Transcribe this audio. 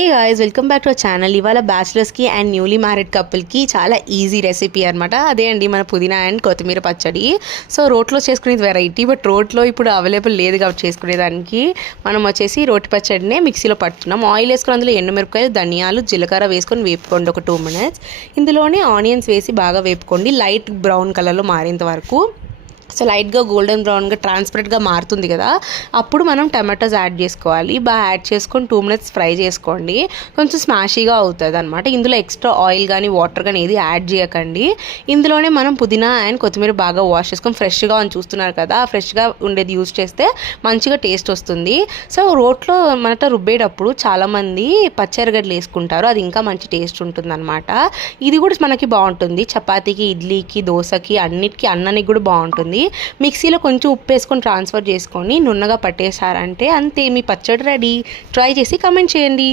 Hey guys, welcome back to our channel. ఇవాళ బ్యాచిలర్స్కి and newly married కపుల్కి చాలా easy recipe అనమాట. అదే అండి మన పుదీనా అండ్ కొత్తిమీర పచ్చడి. సో రోట్లో చేసుకునేది వెరైటీ, బట్ రోట్లో ఇప్పుడు అవైలబుల్ లేదు కాబట్టి చేసుకునేదానికి మనం వచ్చేసి రోటి పచ్చడినే మిక్సీలో పట్టుకున్నాం. ఆయిల్ వేసుకుని అందులో ఎండుమిరపకాయలు, ధనియాలు, జీలకర్ర వేసుకొని వేపుకోండి ఒక 2 minutes. ఇందులోనే ఆనియన్స్ వేసి బాగా వేపుకోండి లైట్ బ్రౌన్ కలర్లో మారేంత వరకు. సో లైట్గా గోల్డెన్ బ్రౌన్గా ట్రాన్స్పరెంట్గా మారుతుంది కదా, అప్పుడు మనం టమాటోస్ యాడ్ చేసుకోవాలి. బాగా యాడ్ చేసుకొని 2 minutes ఫ్రై చేసుకోండి. కొంచెం స్మాషీగా అవుతుంది అనమాట. ఇందులో ఎక్స్ట్రా ఆయిల్ కానీ వాటర్ కానీ ఏది యాడ్ చేయకండి. ఇందులోనే మనం పుదీనా అండ్ కొత్తిమీర బాగా వాష్ చేసుకొని ఫ్రెష్గా అని చూస్తున్నారు కదా, ఫ్రెష్గా ఉండేది యూజ్ చేస్తే మంచిగా టేస్ట్ వస్తుంది. సో రోట్లో మనట రుబ్బేటప్పుడు చాలామంది పచ్చెరగడ్డలు వేసుకుంటారు, అది ఇంకా మంచి టేస్ట్ ఉంటుంది అనమాట. ఇది కూడా మనకి బాగుంటుంది, చపాతీకి, ఇడ్లీకి, దోశకి, అన్నిటికీ, అన్నానికి కూడా బాగుంటుంది. మిక్సీలో కొంచెం ఉప్పు వేసుకొని ట్రాన్స్ఫర్ చేసుకొని నున్నగా పట్టేశారంటే అంతే, మీ పచ్చడి రెడీ. ట్రై చేసి కమెంట్ చేయండి.